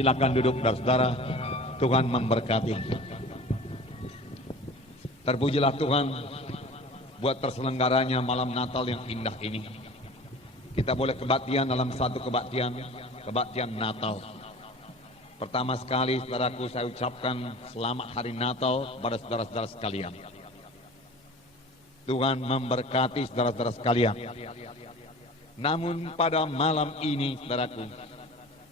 Silakan duduk saudara-saudara. Tuhan memberkati. Terpujilah Tuhan buat terselenggaranya malam Natal yang indah ini. Kita boleh kebaktian dalam satu kebaktian Natal. Pertama sekali saudaraku, saya ucapkan selamat hari Natal pada saudara-saudara sekalian. Tuhan memberkati saudara-saudara sekalian. Namun pada malam ini saudaraku,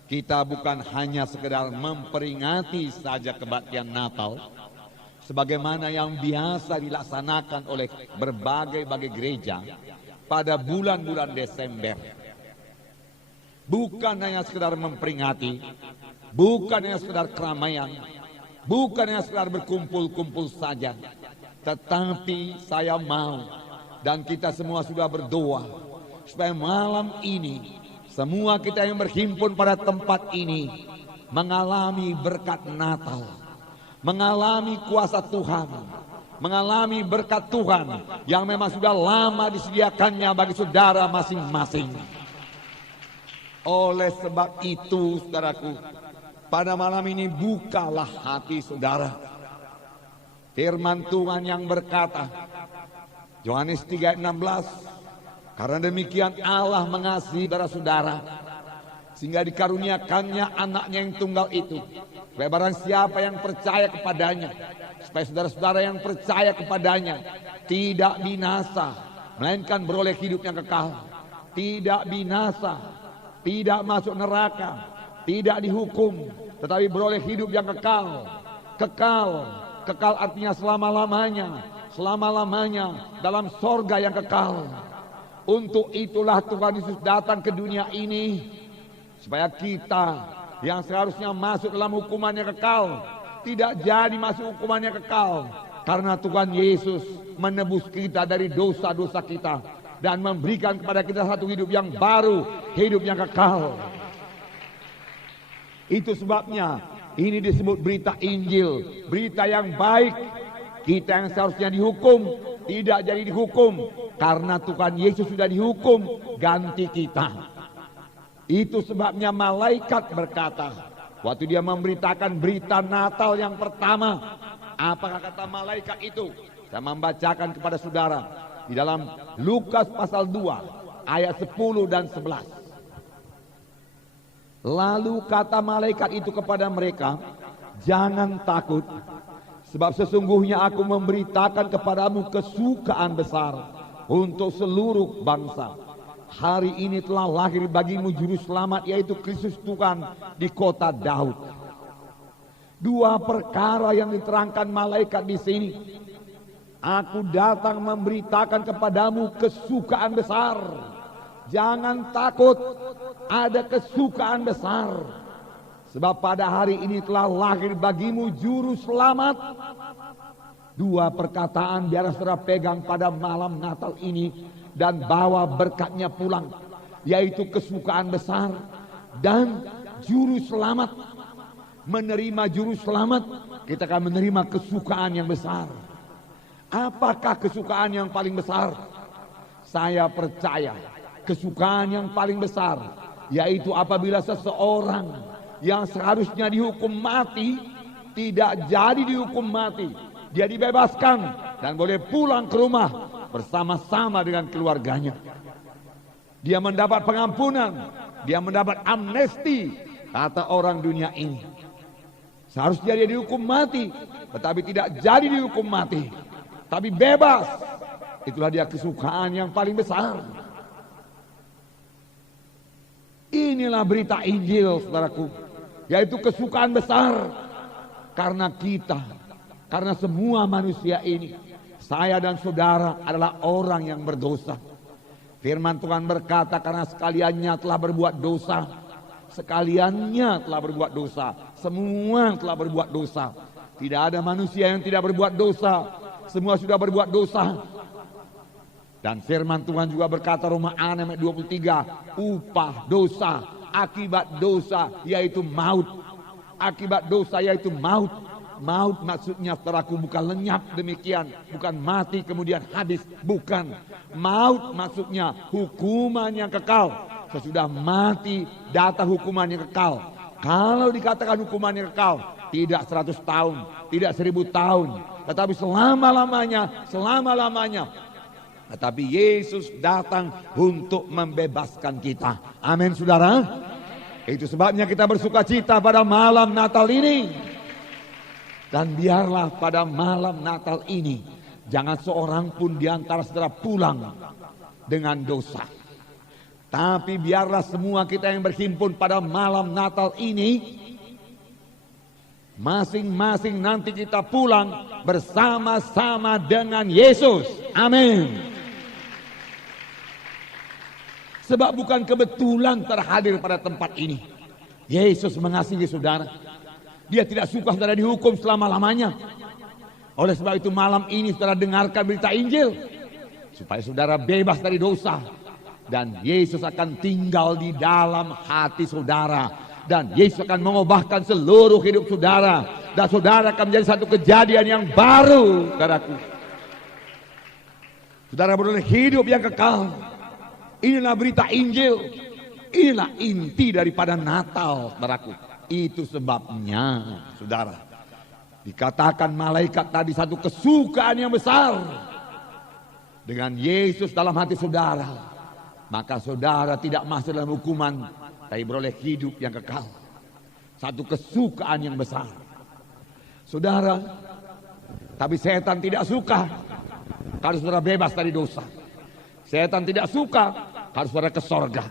kita bukan hanya sekedar memperingati saja kebaktian Natal sebagaimana yang biasa dilaksanakan oleh berbagai gereja pada bulan-bulan Desember. Bukan hanya sekedar memperingati, bukan hanya sekedar keramaian, bukan hanya sekedar berkumpul-kumpul saja, tetapi saya mau dan kita semua sudah berdoa supaya malam ini semua kita yang berhimpun pada tempat ini mengalami berkat Natal, mengalami kuasa Tuhan, mengalami berkat Tuhan yang memang sudah lama disediakannya bagi saudara masing-masing. Oleh sebab itu saudaraku, pada malam ini bukalah hati saudara. Firman Tuhan yang berkata, Yohanes 3:16, karena demikian Allah mengasihi saudara-saudara sehingga dikaruniakannya anaknya yang tunggal itu, supaya barang siapa yang percaya kepadanya, supaya saudara-saudara yang percaya kepadanya tidak binasa, melainkan beroleh hidup yang kekal. Tidak binasa, tidak masuk neraka, tidak dihukum, tetapi beroleh hidup yang kekal. Kekal artinya selama-lamanya dalam sorga yang kekal. Untuk itulah Tuhan Yesus datang ke dunia ini, supaya kita yang seharusnya masuk dalam hukuman yang kekal tidak jadi masuk hukuman yang kekal, karena Tuhan Yesus menebus kita dari dosa-dosa kita dan memberikan kepada kita satu hidup yang baru, hidup yang kekal. Itu sebabnya ini disebut berita Injil, berita yang baik. Kita yang seharusnya dihukum tidak jadi dihukum, karena Tuhan Yesus sudah dihukum ganti kita. Itu sebabnya malaikat berkata, waktu dia memberitakan berita Natal yang pertama, apakah kata malaikat itu? Saya membacakan kepada saudara di dalam Lukas pasal 2 ayat 10 dan 11. Lalu kata malaikat itu kepada mereka, jangan takut, sebab sesungguhnya aku memberitakan kepadamu kesukaan besar untuk seluruh bangsa. Hari ini telah lahir bagimu juru selamat, yaitu Kristus Tuhan di kota Daud. Dua perkara yang diterangkan malaikat di sini. Aku datang memberitakan kepadamu kesukaan besar. Jangan takut, ada kesukaan besar. Sebab pada hari ini telah lahir bagimu juru selamat. Dua perkataan biar saudara pegang pada malam Natal ini dan bawa berkatnya pulang, yaitu kesukaan besar dan juru selamat. Menerima juru selamat, kita akan menerima kesukaan yang besar. Apakah kesukaan yang paling besar? Saya percaya kesukaan yang paling besar yaitu apabila seseorang yang seharusnya dihukum mati tidak jadi dihukum mati, dia dibebaskan dan boleh pulang ke rumah bersama-sama dengan keluarganya. Dia mendapat pengampunan, dia mendapat amnesti. Kata orang dunia ini, seharusnya dia dihukum mati, tetapi tidak jadi dihukum mati, tapi bebas. Itulah dia kesukaan yang paling besar. Inilah berita Injil saudaraku, yaitu kesukaan besar. Karena kita, karena semua manusia ini, saya dan saudara adalah orang yang berdosa. Firman Tuhan berkata, karena sekaliannya telah berbuat dosa. Sekaliannya telah berbuat dosa. Semua telah berbuat dosa. Tidak ada manusia yang tidak berbuat dosa. Semua sudah berbuat dosa. Dan firman Tuhan juga berkata, Roma 6 ayat 23, upah dosa, akibat dosa yaitu maut. Akibat dosa yaitu maut. Maut maksudnya saudaraku bukan lenyap demikian, bukan mati kemudian habis, bukan. Maut maksudnya hukuman yang kekal. Sesudah mati datang hukuman yang kekal. Kalau dikatakan hukumannya kekal, tidak 100 tahun, tidak 1000 tahun, tetapi selama-lamanya. Tetapi Yesus datang untuk membebaskan kita. Amin saudara. Itu sebabnya kita bersuka cita pada malam Natal ini. Dan biarlah pada malam Natal ini, jangan seorang pun di antara saudara pulang dengan dosa. Tapi biarlah semua kita yang berhimpun pada malam Natal ini, masing-masing nanti kita pulang bersama-sama dengan Yesus. Amin. Sebab bukan kebetulan terhadir pada tempat ini. Yesus mengasihi saudara. Dia tidak suka saudara dihukum selama-lamanya. Oleh sebab itu malam ini saudara dengarkan berita Injil. Supaya saudara bebas dari dosa. Dan Yesus akan tinggal di dalam hati saudara. Dan Yesus akan mengubahkan seluruh hidup saudara. Dan saudara akan menjadi satu kejadian yang baru, saudaraku. Saudara beroleh hidup yang kekal. Inilah berita Injil. Inilah inti daripada Natal, saudaraku. Itu sebabnya, saudara, dikatakan malaikat tadi satu kesukaan yang besar. Dengan Yesus dalam hati saudara, maka saudara tidak masuk dalam hukuman, tapi beroleh hidup yang kekal. Satu kesukaan yang besar. Saudara, tapi setan tidak suka kalau saudara bebas dari dosa. Setan tidak suka kalau saudara ke sorga.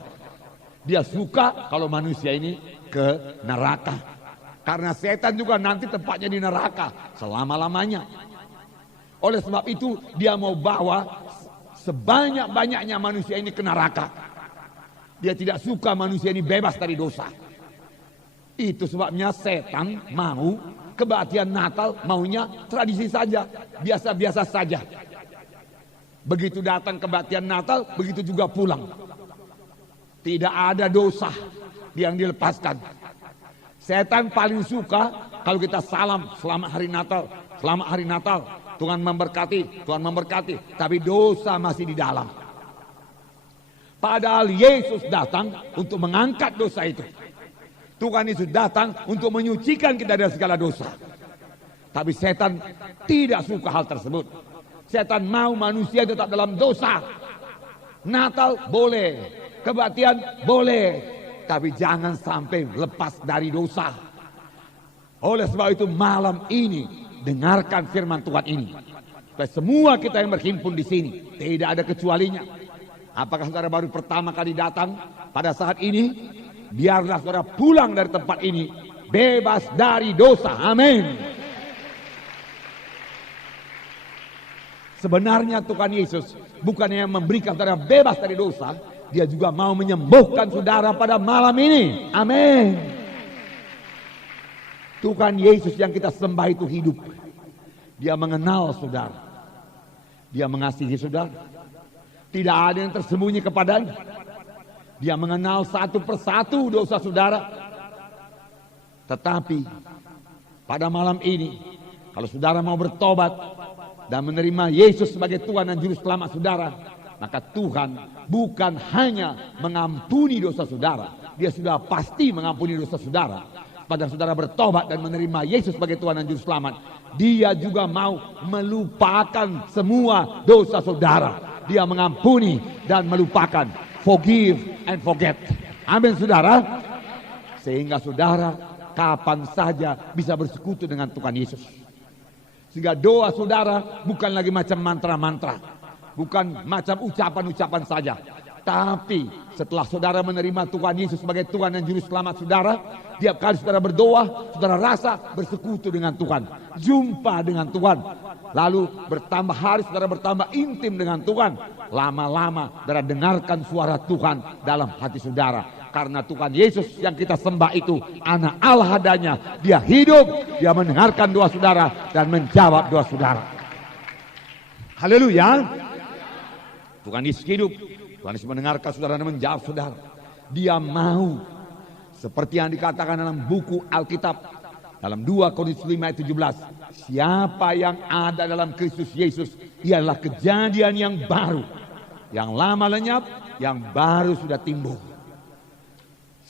Dia suka kalau manusia ini ke neraka. Karena setan juga nanti tempatnya di neraka selama-lamanya. Oleh sebab itu dia mau bawa sebanyak-banyaknya manusia ini ke neraka. Dia tidak suka manusia ini bebas dari dosa. Itu sebabnya setan mau kebaktian Natal maunya tradisi saja, biasa-biasa saja. Begitu datang kebaktian Natal, begitu juga pulang. Tidak ada dosa yang dilepaskan. Setan paling suka kalau kita salam selamat hari Natal, selamat hari Natal. Tuhan memberkati, Tuhan memberkati. Tapi dosa masih di dalam. Padahal Yesus datang untuk mengangkat dosa itu. Tuhan Yesus datang untuk menyucikan kita dari segala dosa. Tapi setan tidak suka hal tersebut. Setan mau manusia tetap dalam dosa. Natal boleh, kebaktian boleh, tapi jangan sampai lepas dari dosa. Oleh sebab itu malam ini dengarkan firman Tuhan ini. Supaya semua kita yang berhimpun di sini, tidak ada kecualinya. Apakah saudara baru pertama kali datang pada saat ini? Biarlah saudara pulang dari tempat ini bebas dari dosa. Amin. Sebenarnya Tuhan Yesus bukannya memberikan saudara bebas dari dosa, dia juga mau menyembuhkan saudara pada malam ini. Amin. Tuhan Yesus yang kita sembah itu hidup. Dia mengenal saudara. Dia mengasihi saudara. Tidak ada yang tersembunyi kepadanya. Dia mengenal satu persatu dosa saudara. Tetapi pada malam ini, kalau saudara mau bertobat dan menerima Yesus sebagai Tuhan dan Juru Selamat saudara, maka Tuhan bukan hanya mengampuni dosa saudara, dia sudah pasti mengampuni dosa saudara. Pada saudara bertobat dan menerima Yesus sebagai Tuhan dan Juru Selamat, dia juga mau melupakan semua dosa saudara. Dia mengampuni dan melupakan, forgive and forget. Amin saudara. Sehingga saudara kapan saja bisa bersekutu dengan Tuhan Yesus. Sehingga doa saudara bukan lagi macam mantra-mantra, bukan macam ucapan-ucapan saja. Tapi setelah saudara menerima Tuhan Yesus sebagai Tuhan dan Juru Selamat saudara, tiap kali saudara berdoa, saudara rasa bersekutu dengan Tuhan, jumpa dengan Tuhan. Lalu bertambah hari saudara bertambah intim dengan Tuhan. Lama-lama saudara dengarkan suara Tuhan dalam hati saudara. Karena Tuhan Yesus yang kita sembah itu anak Allah adanya. Dia hidup, dia mendengarkan doa saudara dan menjawab doa saudara. Haleluya. Tuhan Yesus hidup, Tuhan Yesus mendengarkan saudara dan menjawab saudara. Dia mau seperti yang dikatakan dalam buku Alkitab dalam 2 Korintus 5 ayat 17, siapa yang ada dalam Kristus Yesus ialah kejadian yang baru. Yang lama lenyap, yang baru sudah timbul.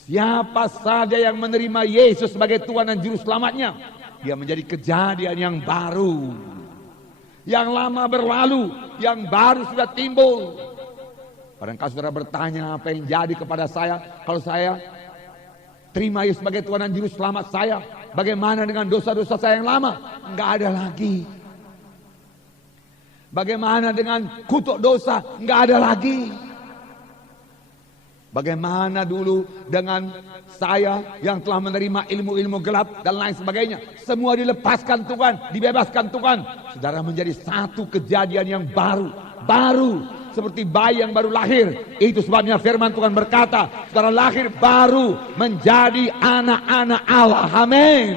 Siapa saja yang menerima Yesus sebagai Tuhan dan Juru Selamatnya, dia menjadi kejadian yang baru. Yang lama berlalu, yang baru sudah timbul. Barangkali saudara bertanya, apa yang jadi kepada saya kalau saya terima Yesus sebagai Tuhan dan Juru Selamat saya? Bagaimana dengan dosa-dosa saya yang lama? Enggak ada lagi. Bagaimana dengan kutuk dosa? Enggak ada lagi. Bagaimana dulu dengan saya yang telah menerima ilmu-ilmu gelap dan lain sebagainya? Semua dilepaskan Tuhan, dibebaskan Tuhan. Saudara menjadi satu kejadian yang baru seperti bayi yang baru lahir. Itu sebabnya firman Tuhan berkata, saudara lahir baru menjadi anak-anak Allah. Amin.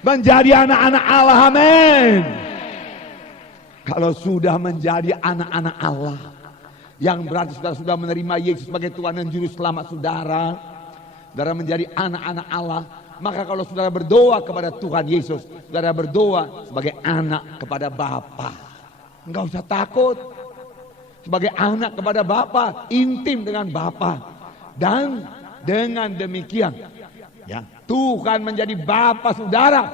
Menjadi anak-anak Allah. Amin. Kalau sudah menjadi anak-anak Allah, yang berarti saudara sudah menerima Yesus sebagai Tuhan dan Juru Selamat saudara, saudara menjadi anak-anak Allah. Maka kalau saudara berdoa kepada Tuhan Yesus, saudara berdoa sebagai anak kepada Bapa. Enggak usah takut. Sebagai anak kepada Bapa, intim dengan Bapa. Dan dengan demikian, ya, Tuhan menjadi Bapa saudara.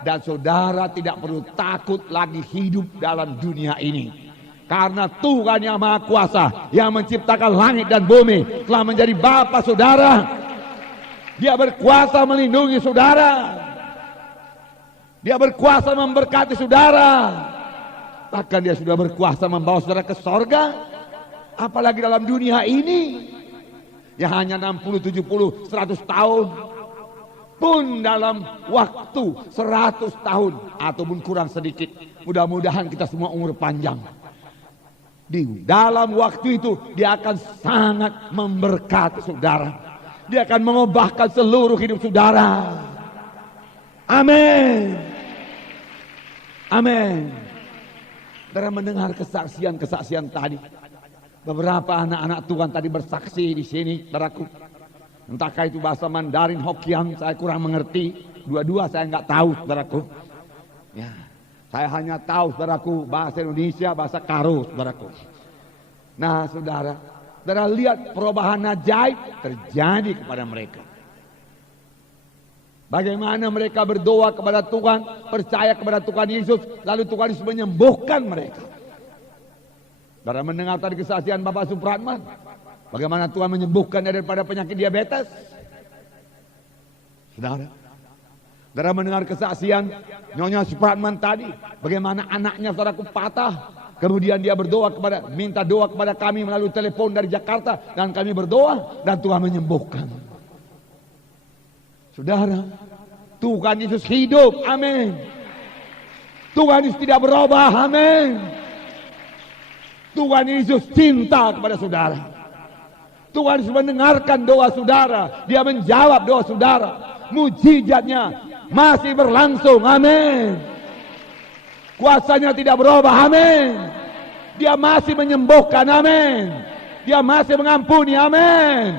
Dan saudara tidak perlu takut lagi hidup dalam dunia ini. Karena Tuhan yang Maha Kuasa, yang menciptakan langit dan bumi, telah menjadi Bapa saudara. Dia berkuasa melindungi saudara. Dia berkuasa memberkati saudara. Bahkan dia sudah berkuasa membawa saudara ke sorga. Apalagi dalam dunia ini, yang hanya 60, 70, 100 tahun. Pun dalam waktu 100 tahun, ataupun kurang sedikit. Mudah-mudahan kita semua umur panjang. Di dalam waktu itu dia akan sangat memberkati saudara. Dia akan mengubahkan seluruh hidup saudara. Amin. Amin. Saudara mendengar kesaksian-kesaksian tadi. Beberapa anak-anak Tuhan tadi bersaksi di sini, saudaraku. Entahkah itu bahasa Mandarin, Hokkien, saya kurang mengerti. Dua-dua saya nggak tahu, saudaraku. Ya. Saya hanya tahu, saudaraku, bahasa Indonesia, bahasa Karo, saudaraku. Nah, saudara lihat perubahan ajaib terjadi kepada mereka. Bagaimana mereka berdoa kepada Tuhan, percaya kepada Tuhan Yesus, lalu Tuhan Yesus menyembuhkan mereka. Saudara mendengar tadi kesaksian Bapak Supratman, bagaimana Tuhan menyembuhkan daripada penyakit diabetes. Saudara mendengar kesaksian Nyonya Supratman tadi, bagaimana anaknya saudaraku patah, kemudian dia minta doa kepada kami melalui telepon dari Jakarta, dan kami berdoa dan Tuhan menyembuhkan. Saudara, Tuhan Yesus hidup, amin. Tuhan Yesus tidak berubah, amin. Tuhan Yesus cinta kepada saudara. Tuhan Yesus mendengarkan doa saudara, dia menjawab doa saudara. Mujizatnya masih berlangsung, amin. Kuasanya tidak berubah, amin. Dia masih menyembuhkan, amin. Dia masih mengampuni, amin.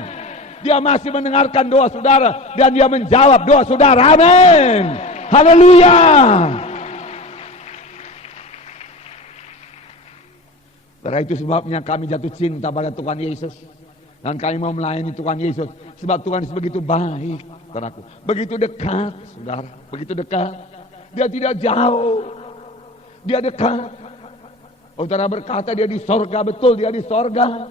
Dia masih mendengarkan doa saudara, dan dia menjawab doa saudara, amin. Haleluya. Karena itu sebabnya kami jatuh cinta pada Tuhan Yesus, dan kami mau melayani Tuhan Yesus. Sebab Tuhan Yesus begitu baik, saudaraku. Begitu dekat, saudara. Begitu dekat. Dia tidak jauh. Dia dekat. Saudara berkata dia di sorga, betul dia di sorga.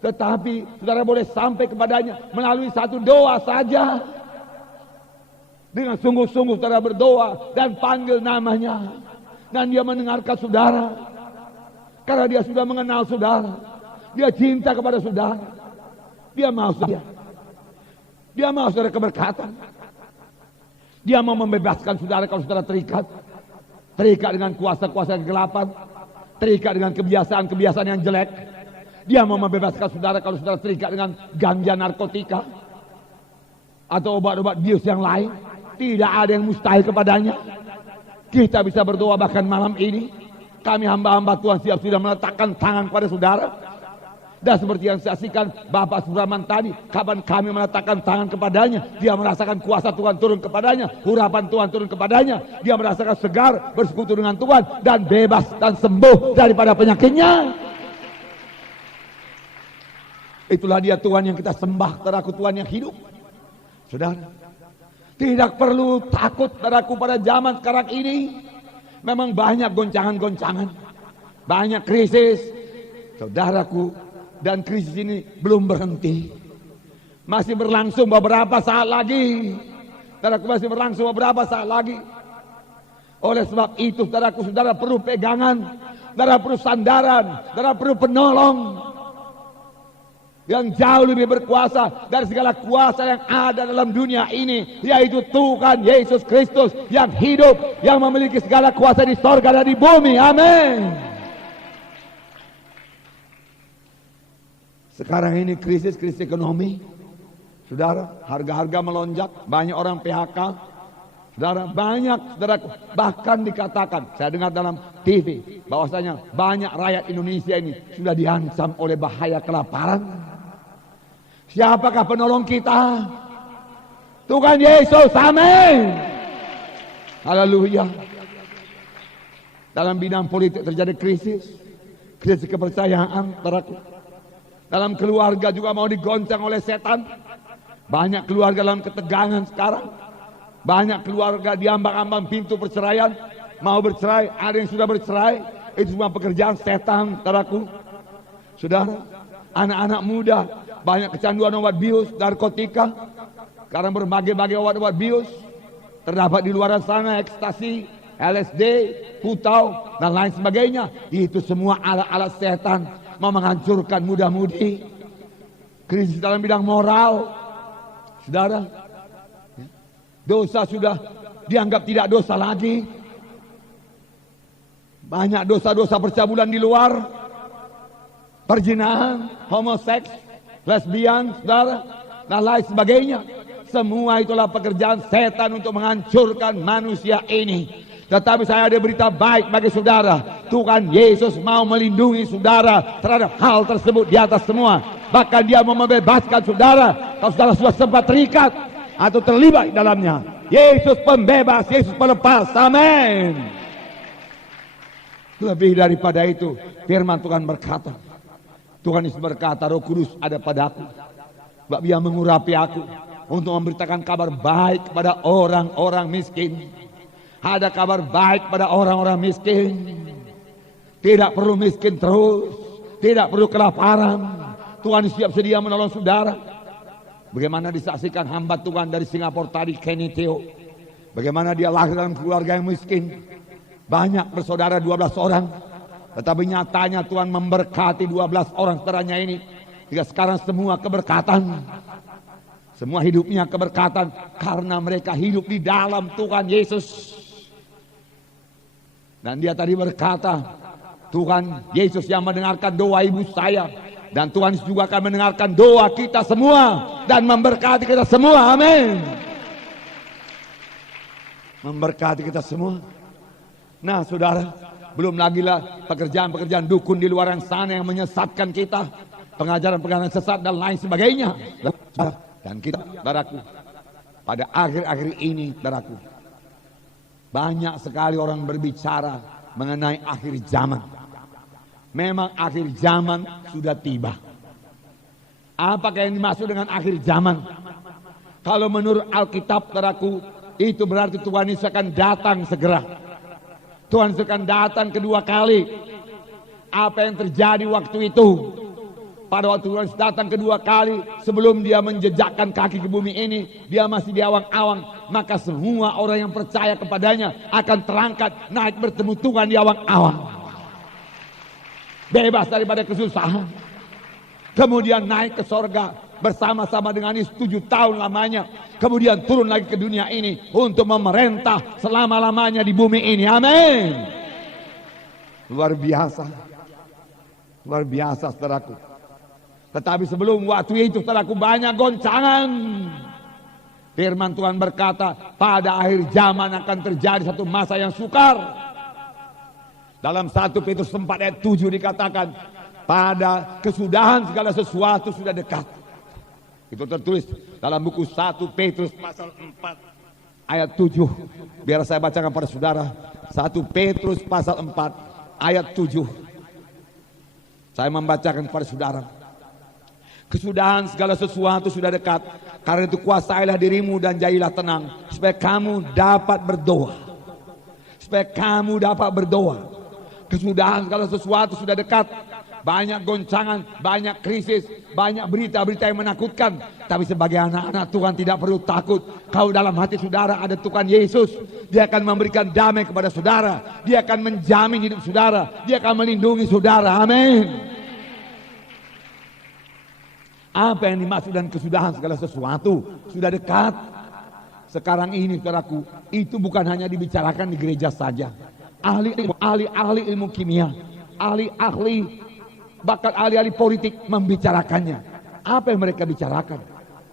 Tetapi saudara boleh sampai kepadanya melalui satu doa saja. Dengan sungguh-sungguh saudara berdoa dan panggil namanya, dan dia mendengarkan saudara. Karena dia sudah mengenal saudara. Dia cinta kepada saudara. Dia mau saudara. Dia mau saudara keberkatan. Dia mau membebaskan saudara kalau saudara terikat. Terikat dengan kuasa-kuasa kegelapan. Terikat dengan kebiasaan-kebiasaan yang jelek. Dia mau membebaskan saudara kalau saudara terikat dengan ganja narkotika. Atau obat-obat bius yang lain. Tidak ada yang mustahil kepadanya. Kita bisa berdoa bahkan malam ini. Kami hamba-hamba Tuhan siap sudah meletakkan tangan pada saudara. Dan seperti yang saksikan Bapak Supratman tadi, kapan kami meletakkan tangan kepadanya, dia merasakan kuasa Tuhan turun kepadanya, urapan Tuhan turun kepadanya, dia merasakan segar, bersekutu dengan Tuhan, dan bebas dan sembuh daripada penyakitnya. Itulah dia Tuhan yang kita sembah, saudaraku, Tuhan yang hidup. Saudara, tidak perlu takut, saudaraku, pada zaman sekarang ini. Memang banyak goncangan-goncangan, banyak krisis, saudaraku, dan krisis ini belum berhenti. Masih berlangsung beberapa saat lagi. Saudaraku, masih berlangsung beberapa saat lagi. Oleh sebab itu, saudaraku, saudara perlu pegangan, saudara perlu sandaran, saudara perlu penolong yang jauh lebih berkuasa dari segala kuasa yang ada dalam dunia ini, yaitu Tuhan Yesus Kristus yang hidup, yang memiliki segala kuasa di sorga dan di bumi. Amin. Sekarang ini krisis ekonomi, saudara, harga-harga melonjak, banyak orang PHK, saudara, banyak, saudara, bahkan dikatakan, saya dengar dalam TV, bahwasanya banyak rakyat Indonesia ini sudah diancam oleh bahaya kelaparan. Siapakah penolong kita? Tuhan Yesus, amin. Haleluya. Dalam bidang politik terjadi krisis kepercayaan, saudaraku. Dalam keluarga juga mau digoncang oleh setan. Banyak keluarga dalam ketegangan sekarang. Banyak keluarga diambang-ambang pintu perceraian. Mau bercerai, ada yang sudah bercerai. Itu semua pekerjaan setan, saudaraku. Saudara, anak-anak muda banyak kecanduan obat bius, narkotika. Sekarang berbagai-bagai obat-obat bius terdapat di luar sana, ekstasi, LSD, putau, dan lain sebagainya. Itu semua alat-alat setan mau menghancurkan muda-mudi. Krisis dalam bidang moral, saudara. Dosa sudah dianggap tidak dosa lagi. Banyak dosa-dosa percabulan di luar, perzinahan, homoseks, lesbian, saudara, dan lain sebagainya. Semua itulah pekerjaan setan untuk menghancurkan manusia ini. Tetapi saya ada berita baik bagi saudara. Tuhan Yesus mau melindungi saudara terhadap hal tersebut di atas semua. Bahkan dia mau membebaskan saudara kalau saudara sudah sempat terikat atau terlibat di dalamnya. Yesus pembebas, Yesus pelepas. Amin. Lebih daripada itu, firman Tuhan berkata, Tuhan Yesus berkata, Roh Kudus ada padaku, sebab Dia mengurapi aku untuk memberitakan kabar baik kepada orang-orang miskin. Ada kabar baik pada orang-orang miskin. Tidak perlu miskin terus, tidak perlu kelaparan. Tuhan siap sedia menolong saudara. Bagaimana disaksikan hamba Tuhan dari Singapura tadi, Kenny Theo. Bagaimana dia lahir dalam keluarga yang miskin. Banyak bersaudara 12 orang. Tetapi nyatanya Tuhan memberkati 12 orang saudaranya ini. Hingga sekarang semua keberkatan. Semua hidupnya keberkatan. Karena mereka hidup di dalam Tuhan Yesus. Dan dia tadi berkata, Tuhan Yesus yang mendengarkan doa ibu saya. Dan Tuhan Yesus juga akan mendengarkan doa kita semua. Dan memberkati kita semua. Amin. Memberkati kita semua. Nah saudara, belum lagi lah pekerjaan-pekerjaan dukun di luar sana yang menyesatkan kita. Pengajaran-pengajaran sesat dan lain sebagainya. Dan kita, saudaraku, pada akhir-akhir ini, saudaraku, banyak sekali orang berbicara mengenai akhir zaman. Memang akhir zaman sudah tiba. Apakah yang dimaksud dengan akhir zaman? Kalau menurut Alkitab, saudaraku, itu berarti Tuhan Yesus akan datang segera. Tuhan Yesus akan datang kedua kali. Apa yang terjadi waktu itu? Pada waktu Tuhan Yesus datang kedua kali, sebelum dia menjejakkan kaki ke bumi ini, dia masih di awang-awang. Maka semua orang yang percaya kepadanya akan terangkat naik bertemu Tuhan di awang-awang. Bebas daripada kesusahan. Kemudian naik ke sorga bersama-sama dengan Yesus 7 tahun lamanya. Kemudian turun lagi ke dunia ini untuk memerintah selama-lamanya di bumi ini. Amin. Luar biasa. Luar biasa saudaraku. Tetapi sebelum waktu itu saudaraku banyak goncangan. Firman Tuhan berkata, pada akhir zaman akan terjadi satu masa yang sukar. Dalam 1 Petrus 4 ayat 7 dikatakan, pada kesudahan segala sesuatu sudah dekat. Itu tertulis dalam buku 1 Petrus pasal 4 ayat 7. Biar saya bacakan pada saudara. 1 Petrus pasal 4 ayat 7. Saya membacakan kepada saudara. Kesudahan segala sesuatu sudah dekat. Karena itu kuasailah dirimu dan jadilah tenang. Supaya kamu dapat berdoa. Supaya kamu dapat berdoa. Kesudahan segala sesuatu sudah dekat. Banyak goncangan, banyak krisis, banyak berita-berita yang menakutkan. Tapi sebagai anak-anak Tuhan tidak perlu takut. Kalau dalam hati saudara ada Tuhan Yesus, Dia akan memberikan damai kepada saudara. Dia akan menjamin hidup saudara. Dia akan melindungi saudara. Amin. Apa yang dimaksud dan kesudahan segala sesuatu sudah dekat. Sekarang ini saudaraku, itu bukan hanya dibicarakan di gereja saja. Ahli-ahli ilmu kimia, ahli-ahli bahkan ahli-ahli politik membicarakannya. Apa yang mereka bicarakan?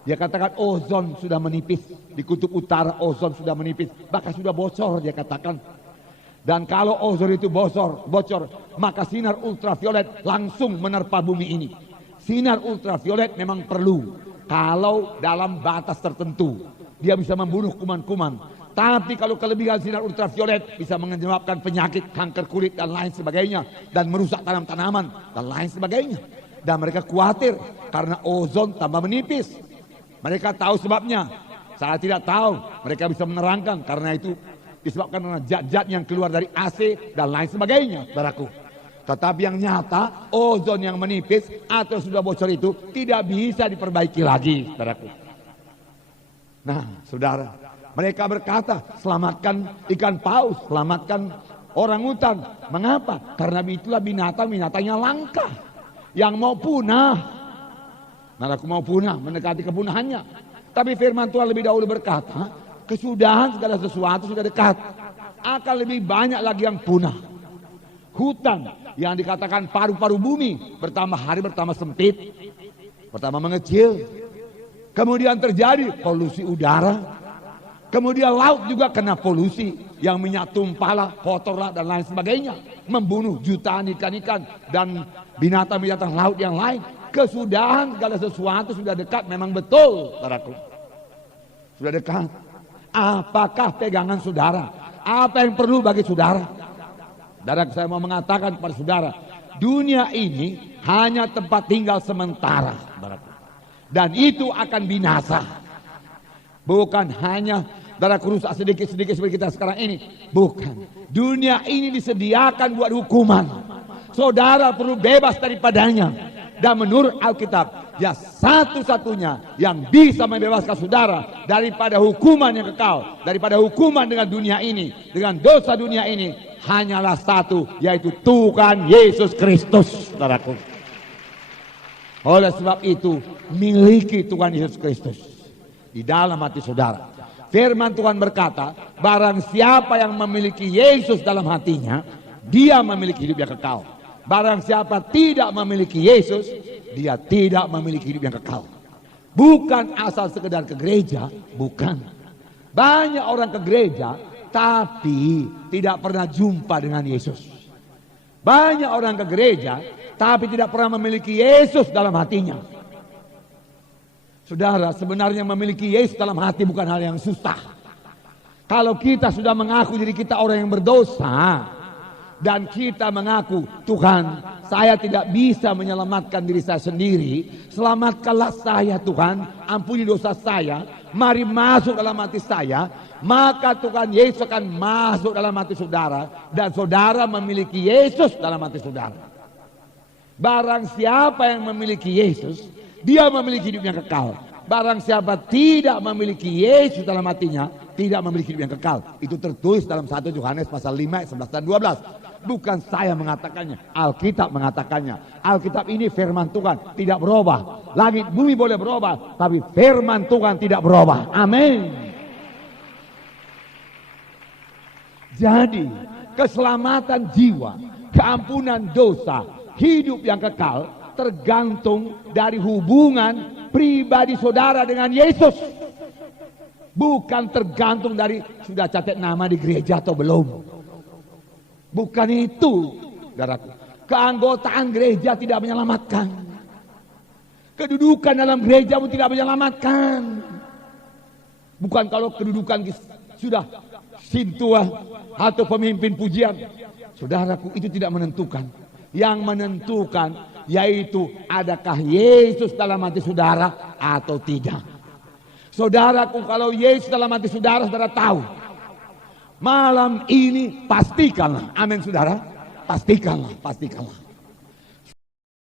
Dia katakan ozon sudah menipis. Di kutub utara ozon sudah menipis. Bahkan sudah bocor dia katakan. Dan kalau ozon itu bocor, maka sinar ultraviolet langsung menerpa bumi ini. Sinar ultraviolet memang perlu. Kalau dalam batas tertentu. Dia bisa membunuh kuman-kuman. Tapi kalau kelebihan sinar ultraviolet bisa menyebabkan penyakit, kanker kulit dan lain sebagainya. Dan merusak tanaman dan lain sebagainya. Dan mereka khawatir karena ozon tambah menipis. Mereka tahu sebabnya. Saya tidak tahu. Mereka bisa menerangkan karena itu disebabkan karena zat-zat yang keluar dari AC dan lain sebagainya, saudaraku. Tetapi yang nyata, ozon yang menipis atau sudah bocor itu tidak bisa diperbaiki lagi, saudaraku. Nah, saudara, mereka berkata, selamatkan ikan paus, selamatkan orangutan. Mengapa? Karena itulah binatang-binatangnya langka. Yang mau punah. Nah, aku mau punah, mendekati kepunahannya. Tapi firman Tuhan lebih dahulu berkata, kesudahan segala sesuatu sudah dekat. Akan lebih banyak lagi yang punah. Hutan yang dikatakan paru-paru bumi bertambah hari bertambah sempit. Bertambah mengecil. Kemudian terjadi polusi udara. Kemudian laut juga kena polusi. Yang minyak tumpahlah, kotorlah dan lain sebagainya. Membunuh jutaan ikan-ikan dan binatang-binatang laut yang lain. Kesudahan segala sesuatu sudah dekat, memang betul, saudaraku. Sudah dekat. Apakah pegangan saudara? Apa yang perlu bagi saudara? Saudara, saya mau mengatakan kepada saudara, dunia ini hanya tempat tinggal sementara, saudaraku. Dan itu akan binasa. Bukan hanya darah rusak sedikit-sedikit seperti kita sekarang ini. Bukan. Dunia ini disediakan buat hukuman. Saudara perlu bebas daripadanya. Dan menurut Alkitab, ya satu-satunya yang bisa membebaskan saudara daripada hukuman yang kekal, daripada hukuman dengan dunia ini, dengan dosa dunia ini, hanyalah satu, yaitu Tuhan Yesus Kristus, saudaraku. Oleh sebab itu, miliki Tuhan Yesus Kristus di dalam hati saudara. Firman Tuhan berkata, barang siapa yang memiliki Yesus dalam hatinya, dia memiliki hidup yang kekal. Barang siapa tidak memiliki Yesus, dia tidak memiliki hidup yang kekal. Bukan asal sekedar ke gereja, bukan. Banyak orang ke gereja, tapi tidak pernah jumpa dengan Yesus. Banyak orang ke gereja, tapi tidak pernah memiliki Yesus dalam hatinya. Saudara, sebenarnya memiliki Yesus dalam hati bukan hal yang susah. Kalau kita sudah mengaku diri kita orang yang berdosa, dan kita mengaku, Tuhan, saya tidak bisa menyelamatkan diri saya sendiri. Selamatkanlah saya Tuhan, ampuni dosa saya. Mari masuk dalam hati saya. Maka Tuhan Yesus akan masuk dalam hati saudara. Dan saudara memiliki Yesus dalam hati saudara. Barang siapa yang memiliki Yesus, dia memiliki hidup yang kekal. Barang siapa tidak memiliki Yesus dalam hatinya, tidak memiliki hidup yang kekal. Itu tertulis dalam 1 Yohanes pasal 5 ayat 11 dan 12. Bukan saya mengatakannya, Alkitab mengatakannya. Alkitab ini firman Tuhan, tidak berubah. Langit bumi boleh berubah, tapi firman Tuhan tidak berubah. Amin. Jadi keselamatan jiwa, keampunan dosa, hidup yang kekal tergantung dari hubungan pribadi saudara dengan Yesus. Bukan tergantung dari sudah catat nama di gereja atau belum. Bukan itu, saudaraku. Keanggotaan gereja tidak menyelamatkan. Kedudukan dalam gereja pun tidak menyelamatkan. Bukan kalau kedudukan sudah sintua atau pemimpin pujian. Saudaraku, itu tidak menentukan. Yang menentukan yaitu adakah Yesus dalam hati saudara atau tidak. Saudaraku, kalau Yesus dalam hati saudara, saudara tahu. Malam ini pastikanlah, amin saudara, pastikanlah.